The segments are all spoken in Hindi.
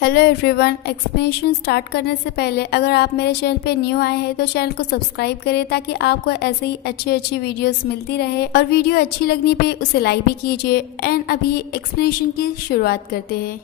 हेलो एवरीवन, एक्सप्लेनेशन स्टार्ट करने से पहले अगर आप मेरे चैनल पे न्यू आए हैं तो चैनल को सब्सक्राइब करें ताकि आपको ऐसे ही अच्छी वीडियोस मिलती रहे। और वीडियो अच्छी लगने पे उसे लाइक भी कीजिए। एंड अभी एक्सप्लेनेशन की शुरुआत करते हैं।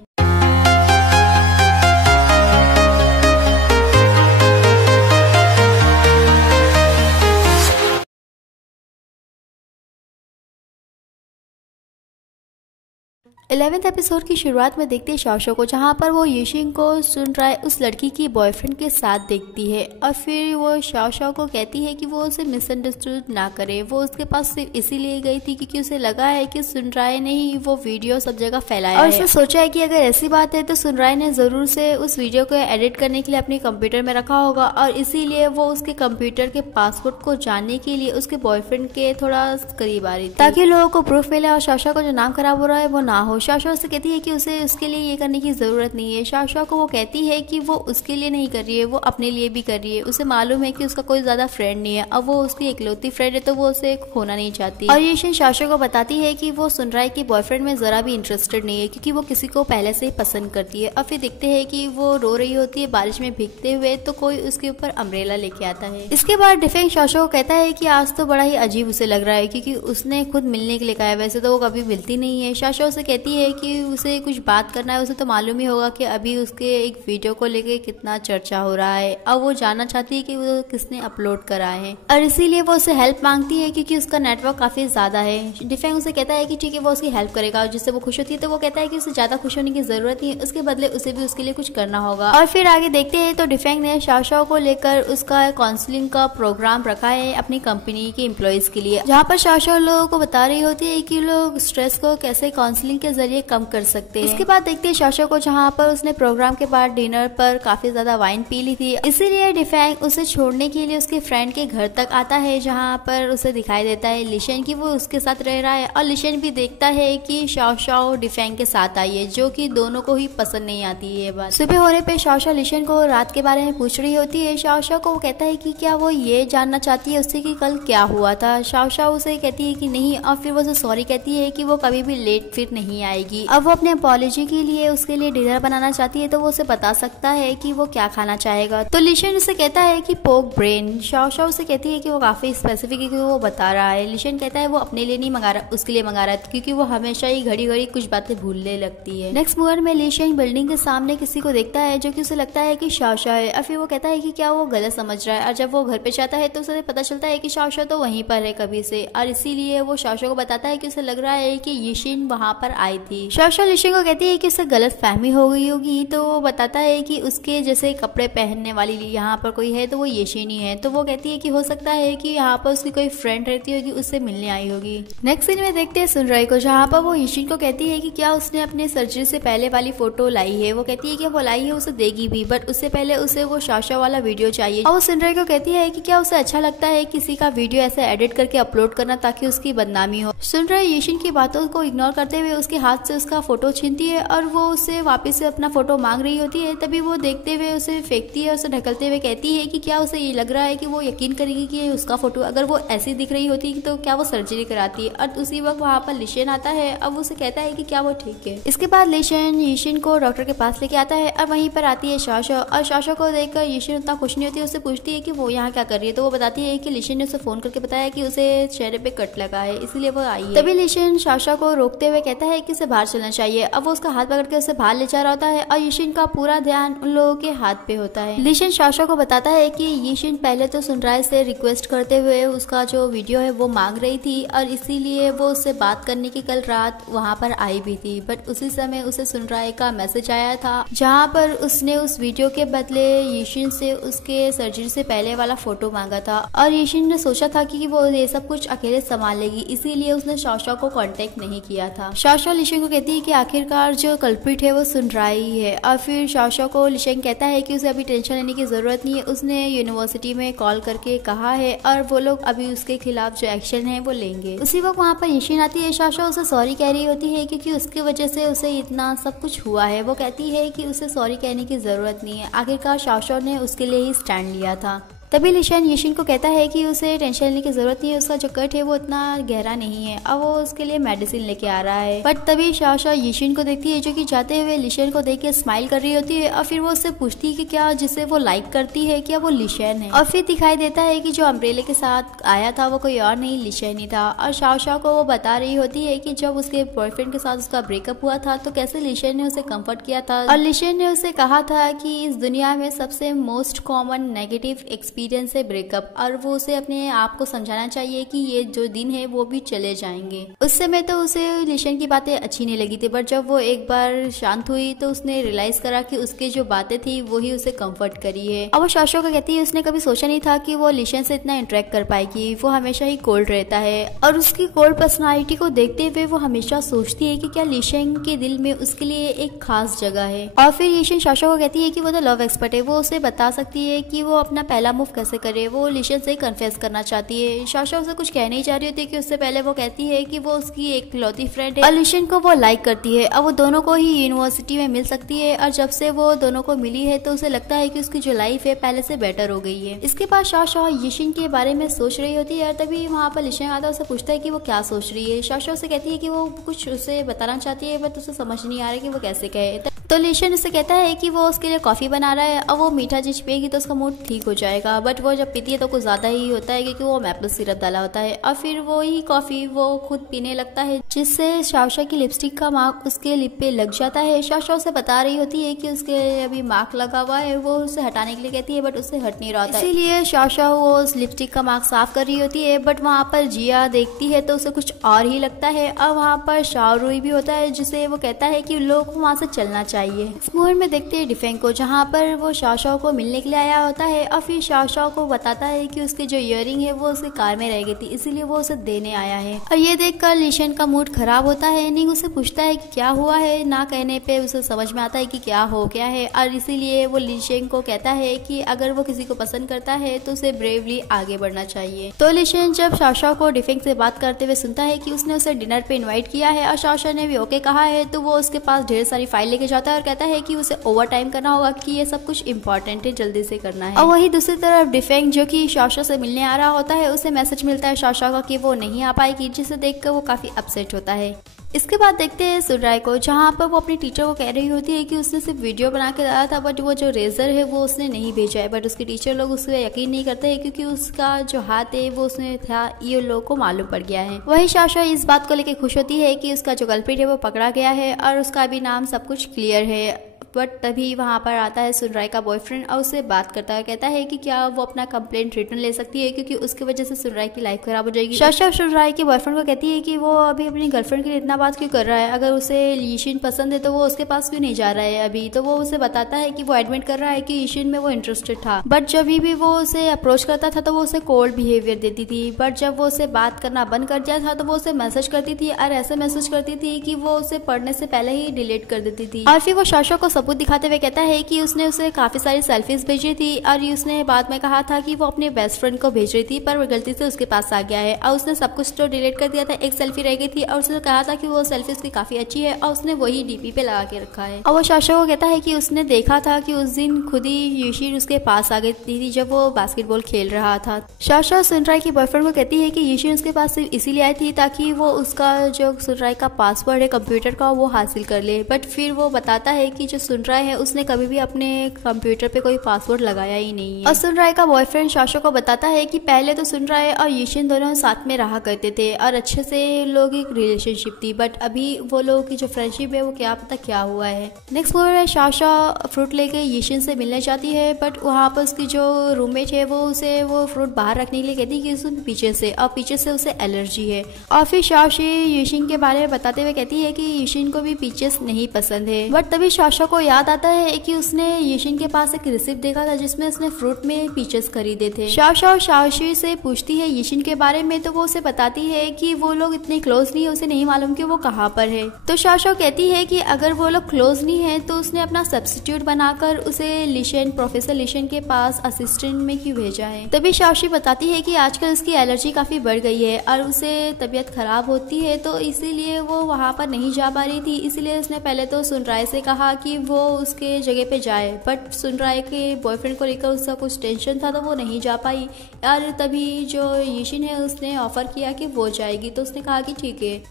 11th एपिसोड की शुरुआत में देखते हैं शाओशाओ को, जहाँ पर वो यीशिन को सुन रहा है उस लड़की की बॉयफ्रेंड के साथ देखती है। और फिर वो शाओशाओ को कहती है कि वो उसे मिसअंडरस्टूड ना करे। वो उसके पास सिर्फ इसीलिए गई थी क्योंकि उसे लगा है कि सुनराय ने ही वो वीडियो सब जगह फैलाया और उसने सोचा है कि अगर ऐसी बात है तो सुनराय ने जरूर से उस वीडियो को एडिट करने के लिए अपने कंप्यूटर में रखा होगा और इसीलिए वो उसके कंप्यूटर के पासवर्ड को जानने के लिए उसके बॉयफ्रेंड के थोड़ा करीब आ रही थी ताकि लोगों को प्रूफ मिले और शाओशाओ को जो नाम खराब हो रहा है वो ना हो। शाओशाओ से कहती है कि उसे उसके लिए ये करने की जरूरत नहीं है। शाओशाओ को वो कहती है कि वो उसके लिए नहीं कर रही है, वो अपने लिए भी कर रही है। उसे मालूम है कि उसका कोई ज्यादा फ्रेंड नहीं है, अब वो उसकी इकलौती फ्रेंड है तो वो उसे खोना नहीं चाहती। और यीशिन शाओशाओ को बताती है कि वो सुनराय की बॉयफ्रेंड में जरा भी इंटरेस्टेड नहीं है क्योंकि वो किसी को पहले से ही पसंद करती है। और फिर देखते है कि वो रो रही होती है बारिश में भीगते हुए, तो कोई उसके ऊपर अम्ब्रेला लेके आता है। इसके बाद डिफेंग शाओशाओ को कहता है कि आज तो बड़ा ही अजीब उसे लग रहा है क्योंकि उसने खुद मिलने के लिए कहा है, वैसे तो वो कभी मिलती नहीं है। शाओशाओ से कहती है कि उसे कुछ बात करना है। उसे तो मालूम ही होगा कि अभी उसके एक वीडियो को लेके कितना चर्चा हो रहा है। अब वो जानना चाहती है कि वो किसने अपलोड करा है और इसीलिए वो उससे हेल्प मांगती है क्योंकि उसका नेटवर्क काफी ज्यादा है। डिफेंग उसे कहता है कि ठीक है वो उसकी हेल्प करेगा, जिससे वो खुश होती है। तो वो कहता है कि उसे ज्यादा खुश होने की जरूरत नहीं है, उसके बदले उसे भी उसके लिए कुछ करना होगा। और फिर आगे देखते हैं तो डिफेंग ने शाओशाओ को लेकर उसका काउंसलिंग का प्रोग्राम रखा है अपनी कंपनी के एम्प्लॉयज के लिए, जहाँ पर शाओशाओ लोगों को बता रही होती है कि लोग स्ट्रेस को कैसे काउंसलिंग के जरिए कम कर सकते हैं। इसके बाद देखते हैं शाओशाओ को, जहाँ पर उसने प्रोग्राम के बाद डिनर पर काफी ज्यादा वाइन पी ली थी, इसीलिए डिफेंग उसे छोड़ने के लिए उसके फ्रेंड के घर तक आता है, जहाँ पर उसे दिखाई देता है लिशन की वो उसके साथ रह रहा है। और लिशन भी देखता है कि शाओशाओ डिफेंग के साथ आई है, जो कि दोनों को ही पसंद नहीं आती है। बात सुबह होने पे शाओशाओ लिशन को रात के बारे में पूछ रही होती है। शाओशाओ को वो कहता है कि क्या वो ये जानना चाहती है उससे कि कल क्या हुआ था। शाओशाओ उसे कहती है कि नहीं, और फिर वो उसे सॉरी कहती है कि वो कभी भी लेट फिर नहीं आएगी। अब वो अपने अपॉलॉजी के लिए उसके लिए डिनर बनाना चाहती है, तो वो उसे बता सकता है कि वो क्या खाना चाहेगा। तो लिशन उसे कहता है कि पोक ब्रेन। शाओशाओ उसे कहती है कि वो काफी स्पेसिफिक है कि वो बता रहा है। लिशन कहता है वो अपने लिए नहीं मंगा रहा, उसके लिए मंगा रहा है क्योंकि वो हमेशा ही घड़ी घड़ी कुछ बातें भूलने लगती है। नेक्स्ट मोमेंट में लिशन बिल्डिंग के सामने किसी को देखता है जो कि उसे लगता है कि शाओशाओ है। और फिर वो कहता है कि क्या वो गलत समझ रहा है। और जब वो घर पे जाता है तो उसे पता चलता है कि शाओशाओ तो वहीं पर है कभी से, और इसीलिए वो शाओशाओ को बताता है कि उसे लग रहा है कि यीशिन वहां पर आई थी। शाओशाओ लिशन को कहती है कि उसे गलत फहमी हो गई होगी, तो वो बताता है कि उसके जैसे कपड़े पहनने वाली यहाँ पर कोई है तो वो यीशिन ही है। तो वो कहती है कि हो सकता है कि यहाँ पर उसकी कोई फ्रेंड रहती होगी, उससे मिलने आई होगी। नेक्स्ट सीन में देखते हैं सुनराय को, जहाँ पर वो यीशिन को कहती है कि क्या उसने अपने सर्जरी से पहले वाली फोटो लाई है। वो कहती है कि वो लाई है, उसे देगी भी, बट उससे पहले उसे वो शाओशाओ वाला वीडियो चाहिए। और वो सुनराय को कहती है कि क्या उसे अच्छा लगता है किसी का वीडियो ऐसे एडिट करके अपलोड करना ताकि उसकी बदनामी हो। सुनराय यीशिन की बातों को इग्नोर करते हुए उसके हाथ से उसका फोटो छीनती है और वो उससे वापस से अपना फोटो मांग रही होती है। तभी वो देखते हुए उसे फेंकती है, उसे ढकलते हुए कहती है कि क्या उसे ये लग रहा है कि वो यकीन करेगी कि उसका फोटो अगर वो ऐसी दिख रही होती तो क्या वो सर्जरी कराती। और उसी वक्त वहाँ पर लिशन आता है। अब उसे कहता है कि क्या वो ठीक है। इसके बाद लिशन यीशिन को डॉक्टर के पास लेके आता है और वहीं पर आती है शाओशाओ। और शाओशाओ को देखकर यीशिन उतना खुश नहीं होती है, उससे पूछती है कि वो यहाँ क्या कर रही है। तो वो बताती है कि लिशन ने उसे फोन करके बताया कि उसे चेहरे पे कट लगा है, इसलिए वो आई है। तभी लिशन शाओशाओ को रोकते हुए कहता है कि उसे बाहर चलना चाहिए। अब वो उसका हाथ पकड़ के उसे बाहर ले जा रहा होता है और यीशिन का पूरा ध्यान उन लोगों के हाथ पे होता है। लिशन शाओशाओ को बताता है कि यीशिन पहले तो सुनराय से रिक्वेस्ट करते हुए उसका जो वीडियो है वो मांग रही थी और इसीलिए वो उससे बात करने की कल रात वहाँ पर आई भी थी, बट उसी समय उसे सुनराय का मैसेज आया था जहाँ पर उसने उस वीडियो के बदले यीशिन से उसके सर्जरी से पहले वाला फोटो मांगा था। और यीशिन ने सोचा था कि वो ये सब कुछ अकेले संभाल लेगी, इसीलिए उसने शाओशाओ को कांटेक्ट नहीं किया था। शाओशाओ लिशन को कहती है कि आखिरकार जो कल्प्रिट है वो सुनराय ही है। और फिर शाओशाओ को लिशन कहता है कि उसे अभी टेंशन लेने की जरूरत नहीं है, उसने यूनिवर्सिटी में कॉल करके कहा है और वो लोग अभी उसके खिलाफ जो एक्शन है वो लेंगे। उसी वक्त वहाँ पर यीशिन आती है। शाओशाओ उसे सॉरी कह रही होती है क्योंकि उसकी वजह से उसे इतना सब कुछ हुआ है। वो कहती है कि उसे सॉरी कहने की जरूरत नहीं है, आखिरकार शाओशाओ ने उसके लिए ही स्टैंड लिया था। तभी लिशन यीशिन को कहता है कि उसे टेंशन लेने की जरूरत नहीं है, उसका जो कट है वो इतना गहरा नहीं है, अब वो उसके लिए मेडिसिन लेके आ रहा है। बट तभी शाओशा यीशिन को देखती है जो कि जाते हुए लिशन को देख के स्माइल कर रही होती है और फिर वो उससे पूछती है कि क्या जिसे वो लाइक करती है क्या वो लिशन है। और फिर दिखाई देता है कि जो अम्ब्रेला के साथ आया था वो कोई और नहीं लिशन ही था। और शाओशा को वो बता रही होती है कि जब उसके बॉयफ्रेंड के साथ उसका ब्रेकअप हुआ था तो कैसे लिशन ने उसे कंफर्ट किया था और लिशन ने उसे कहा था कि इस दुनिया में सबसे मोस्ट कॉमन नेगेटिव एक्सपीरियंस है ब्रेकअप, और वो उसे अपने आप को समझाना चाहिए कि ये जो दिन है वो भी चले जाएंगे। उस समय तो उसे लिशन की बातें अच्छी नहीं लगी थी, बट जब वो एक बार शांत हुई तो उसने रियलाइज करा कि उसकी जो बातें थी वही उसे कंफर्ट करी है। अब वो शाओशा को कहती है उसने कभी सोचा नहीं था कि वो लिशन से इतना इंटरेक्ट कर पाएगी, वो हमेशा ही कोल्ड रहता है और उसकी कोल्ड पर्सनालिटी को देखते हुए वो हमेशा सोचती है कि क्या लिशन के दिल में उसके लिए एक खास जगह है। और फिर लिशन शाओशा को कहती है कि वो तो लव एक्सपर्ट है, वो उसे बता सकती है कि वो अपना पहला मूव कैसे करे। वो लिशन से कन्फेस करना चाहती है। शाओशा उसे कुछ कहने ही जा रही होती है कि उससे पहले वो कहती है कि वो उसकी एक इकलौती फ्रेंड है और लिशन को वो लाइक करती है। अब वो दोनों को ही यूनिवर्सिटी में मिल सकती है और जब से वो दोनों को मिली है तो उसे लगता है कि उसकी जो लाइफ है पहले से बेटर हो गई है। इसके बाद शाओशा यीशिन के बारे में सोच रही होती है, तभी वहाँ पर लिशन आता है, उसे पूछता है कि वो क्या सोच रही है। शाओशा उसे कहती है कि वो कुछ उसे बताना चाहती है बट उसे समझ नहीं आ रहा है कि वो कैसे कहे। तो लिशन उसे कहता है कि वो उसके लिए कॉफी बना रहा है और वो मीठा चीज पिएगी तो उसका मूड ठीक हो जाएगा, बट वो जब पीती है तो कुछ ज्यादा ही होता है क्योंकि वो मैपल सिरप डाला होता है। और फिर वो ही कॉफी वो खुद पीने लगता है जिससे शाओशा की लिपस्टिक का मार्क उसके लिप पे लग जाता है। शाओशा उसे बता रही होती है कि उसके अभी मार्क लगा हुआ है, वो उसे हटाने के लिए कहती है बट उससे हट नहीं रहा होता, इसीलिए शाओशा वो उस लिपस्टिक का मार्क साफ कर रही होती है। बट वहाँ पर जिया देखती है तो उसे कुछ और ही लगता है और वहाँ पर शाओरुई भी होता है जिसे वो कहता है कि लोग वहाँ से चलना चाहिए। इस मूवी में देखते हैं डिफेंग को जहाँ पर वो शाओशा को मिलने के लिए आया होता है और फिर शाओशा को बताता है कि उसकी जो इयरिंग है वो उसके कार में रह गई थी, इसीलिए वो उसे देने आया है। और ये देखकर लिशन का मूड खराब होता है। निंग उसे पूछता है कि क्या हुआ है, ना कहने पे उसे समझ में आता है कि क्या हो गया है और इसीलिए वो लिशन को कहता है कि अगर वो किसी को पसंद करता है तो उसे ब्रेवली आगे बढ़ना चाहिए। तो लिशन जब शाओशा को डिफेंग से बात करते हुए सुनता है कि उसने उसे डिनर पे इन्वाइट किया है और शाओशा ने भी ओके कहा है, तो वो उसके पास ढेर सारी फाइल लेके जाता है और कहता है कि उसे ओवर टाइम करना होगा कि ये सब कुछ इम्पोर्टेंट है, जल्दी से करना है। और वही दूसरी तरफ डिफेंग जो कि शाओशा से मिलने आ रहा होता है, उसे मैसेज मिलता है शाओशा का कि वो नहीं आ पाएगी, जिसे देखकर वो काफी अपसेट होता है। इसके बाद देखते हैं सुनराय को जहाँ पर वो अपनी टीचर को कह रही होती है कि उसने सिर्फ वीडियो बना के डाला था बट वो जो रेजर है वो उसने नहीं भेजा है, बट उसके टीचर लोग उस पर यकीन नहीं करते हैं क्योंकि उसका जो हाथ है वो उसमें था, ये लोगों को मालूम पड़ गया है। वही शाओशा इस बात को लेकर खुश होती है कि उसका जो कल्प्रिट है वो पकड़ा गया है और उसका भी नाम सब कुछ क्लियर है। बट तभी वहाँ पर आता है सुनराय का बॉयफ्रेंड और उससे बात करता है, कहता है कि क्या वो अपना कंप्लेंट रिटर्न ले सकती है क्योंकि उसकी वजह से सुनराय की लाइफ खराब हो जाएगी। शाओशा सुनराय के बॉयफ्रेंड को कहती है कि वो अभी अपनी गर्लफ्रेंड के लिए इतना बात क्यों कर रहा है, अगर उसे यीशिन पसंद है तो वो उसके पास क्यों नहीं जा रहा है अभी। तो वो उसे बताता है कि वो एडमिट कर रहा है कि यीशिन में वो इंटरेस्टेड था, बट जब भी वो उसे अप्रोच करता था तो वो उसे कोल्ड बिहेवियर देती थी, बट जब वो उसे बात करना बंद कर दिया था तो वो उसे मैसेज करती थी और ऐसे मैसेज करती थी कि वो उसे पढ़ने से पहले ही डिलीट कर देती थी। और फिर वो शाओशा को सबूत दिखाते हुए कहता है कि उसने उसे काफी सारी सेल्फीज भेजी थी और उसने बाद में कहा था कि वो अपने बेस्ट फ्रेंड को भेज रही थी पर वो गलती से उसके पास आ गया है और उसने सब कुछ तो डिलीट कर दिया था, एक सेल्फी रह गई थी और उसने कहा था कि वो सेल्फी उसकी काफी अच्छी है और उसने वही डीपी पे लगा के रखा है। और वो शाओशा को कहता है कि उसने देखा था कि उस दिन खुद ही यीशिन उसके पास आ गई थी जब वो बास्केटबॉल खेल रहा था। शाओशा सुनराय की बॉयफ्रेंड को कहती है कि यीशिन उसके पास सिर्फ इसीलिए आई थी ताकि वो उसका जो सुनराय का पासवर्ड है कंप्यूटर का वो हासिल कर ले, बट फिर वो बताता है कि जो सुनराय है उसने कभी भी अपने कंप्यूटर पे कोई पासवर्ड लगाया ही नहीं है। और सुनराय का बॉयफ्रेंड शाओशा को बताता है कि पहले तो सुनराय और यीशिन दोनों साथ में रहा करते थे और अच्छे से लोग एक रिलेशनशिप थी, बट अभी वो लोगों की जो फ्रेंडशिप है वो क्या पता क्या हुआ है। नेक्स्ट मूवी में शाओशा फ्रूट लेके यीशिन से मिलने जाती है, बट वहाँ पर उसकी जो रूममेट है वो उसे वो फ्रूट बाहर रखने के लिए कहती है कि उसे पीछे से और पीछे से उसे एलर्जी है। और फिर शाओशा यीशिन के बारे में बताते हुए कहती है कि यीशिन को भी पीचेस नहीं पसंद है, बट तभी शाओशा को याद आता है कि उसने यीशिन के पास एक रिसिप्ट देखा था जिसमें उसने फ्रूट में पीचेस खरीदे थे। शाओशा शाओशी से पूछती है यीशिन के बारे में, तो वो उसे बताती है कि वो लोग इतने क्लोज नहीं है, उसे नहीं मालूम कि वो कहाँ पर है। तो शाओशा कहती है कि अगर वो लोग क्लोज नहीं है तो उसने अपना सब्स्टिट्यूट बनाकर उसे लिशन प्रोफेसर लिशन के पास असिस्टेंट में क्यों भेजा है। तभी शाओशी बताती है कि आजकल उसकी एलर्जी काफी बढ़ गई है और उसे तबीयत खराब होती है तो इसीलिए वो वहाँ पर नहीं जा पा रही थी, इसीलिए उसने पहले तो सुनराय से कहा कि वो उसके जगह पे जाए, बट सुनराय के बॉयफ्रेंड को लेकर उसका कुछ टेंशन था तो वो नहीं जा पाई। यार तभी जो यीशिन है उसने ऑफर किया कि वो जाएगी, तो उसने कहा कि ठीक है।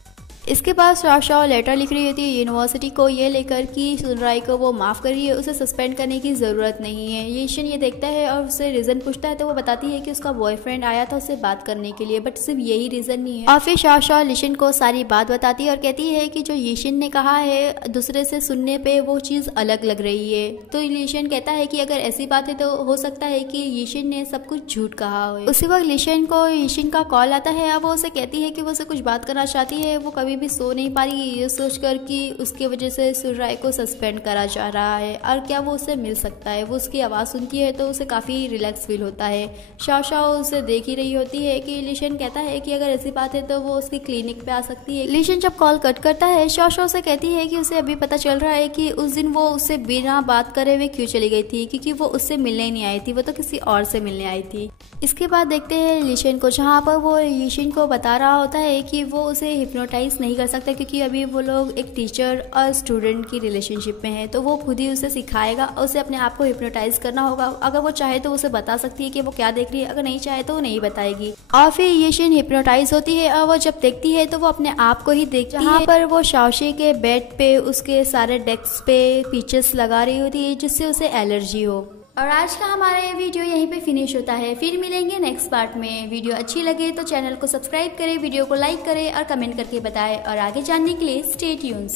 इसके बाद शाओ लेटर लिख रही होती है यूनिवर्सिटी को ये लेकर कि सुनराय को वो माफ़ कर रही है, उसे सस्पेंड करने की ज़रूरत नहीं है। यीशिन ये देखता है और उससे रीज़न पूछता है तो वो बताती है कि उसका बॉयफ्रेंड आया था उससे बात करने के लिए, बट सिर्फ यही रीज़न नहीं है। और फिर शाओ लिशिन को सारी बात बताती है और कहती है कि जो यीशिन ने कहा है दूसरे से सुनने पे वो चीज़ अलग लग रही है। तो लिशिन कहता है कि अगर ऐसी बात है तो हो सकता है कि यीशिन ने सब कुछ झूठ कहा हो। उसी वक्त लिशिन को यीशिन का कॉल आता है। अब वो उसे कहती है कि वो उसे कुछ बात करना चाहती है, वो कभी भी सो नहीं पा रही ये सोचकर कि उसकी वजह से सुनराय को सस्पेंड करा जा रहा है और क्या वो उसे मिल सकता है। वो उसकी आवाज़ सुनती है तो उसे काफ़ी रिलैक्स फील होता है। शाओ उसे देख ही रही होती है कि लिशिन कहता है कि अगर ऐसी बात है तो वो उसकी क्लिनिक पे आ सकती है। लिशिन जब कॉल कट करता है शाओ उसे कहती है कि उसे अभी पता चल रहा है कि उस दिन वो उससे बिना बात करे हुए क्यों चली गई थी, क्योंकि वो उससे मिलने नहीं आई थी, वो तो किसी और से मिलने आई थी। इसके बाद देखते हैं लिशिन को, जहाँ पर वो यीशिन को बता रहा होता है कि वो उसे हिप्नोटाइज नहीं कर सकता क्योंकि अभी वो लोग एक टीचर और स्टूडेंट की रिलेशनशिप में है, तो वो खुद ही उसे सिखाएगा और उसे अपने आप को हिप्नोटाइज करना होगा। अगर वो चाहे तो उसे बता सकती है कि वो क्या देख रही है, अगर नहीं चाहे तो वो नहीं बताएगी। और फिर यीशिन हिप्नोटाइज होती है और वो जब देखती है तो वो अपने आप को ही देखती है, जहाँ पर वो शाओशी के बेड पे उसके सारे डेस्क पे पिक्चर्स लगा रही होती है जिससे उसे एलर्जी हो। और आज का हमारा ये वीडियो यहीं पे फिनिश होता है। फिर मिलेंगे नेक्स्ट पार्ट में। वीडियो अच्छी लगे तो चैनल को सब्सक्राइब करें, वीडियो को लाइक करें और कमेंट करके बताएं, और आगे जानने के लिए स्टे ट्यून्स।